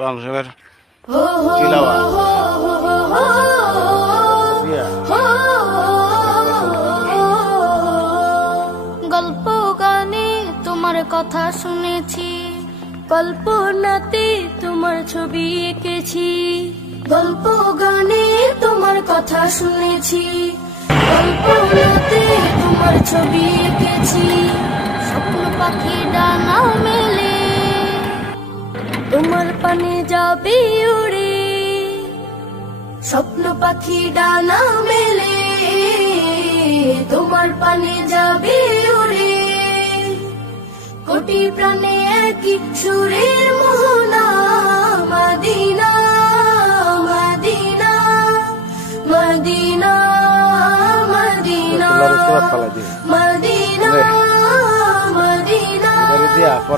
কোরআন শরীফের তিলাওয়াত গল্প গানে তোমার কথা শুনেছি, কল্পনাতে তোমার ছবি এঁকেছি। গল্প গানে তোমার কথা শুনেছি, কল্পনাতে তোমার ছবি এঁকেছি। স্বপ্ন পাখি ডানা মেলে তোমার পানে যাবে উড়ে, স্বপ্ন পাখি ডানা মেলে তোমার পানে যাবে উড়ে। কোটি প্রাণে একই সুরের মোহনা, Medina Medina Medina Medina Medina Medina.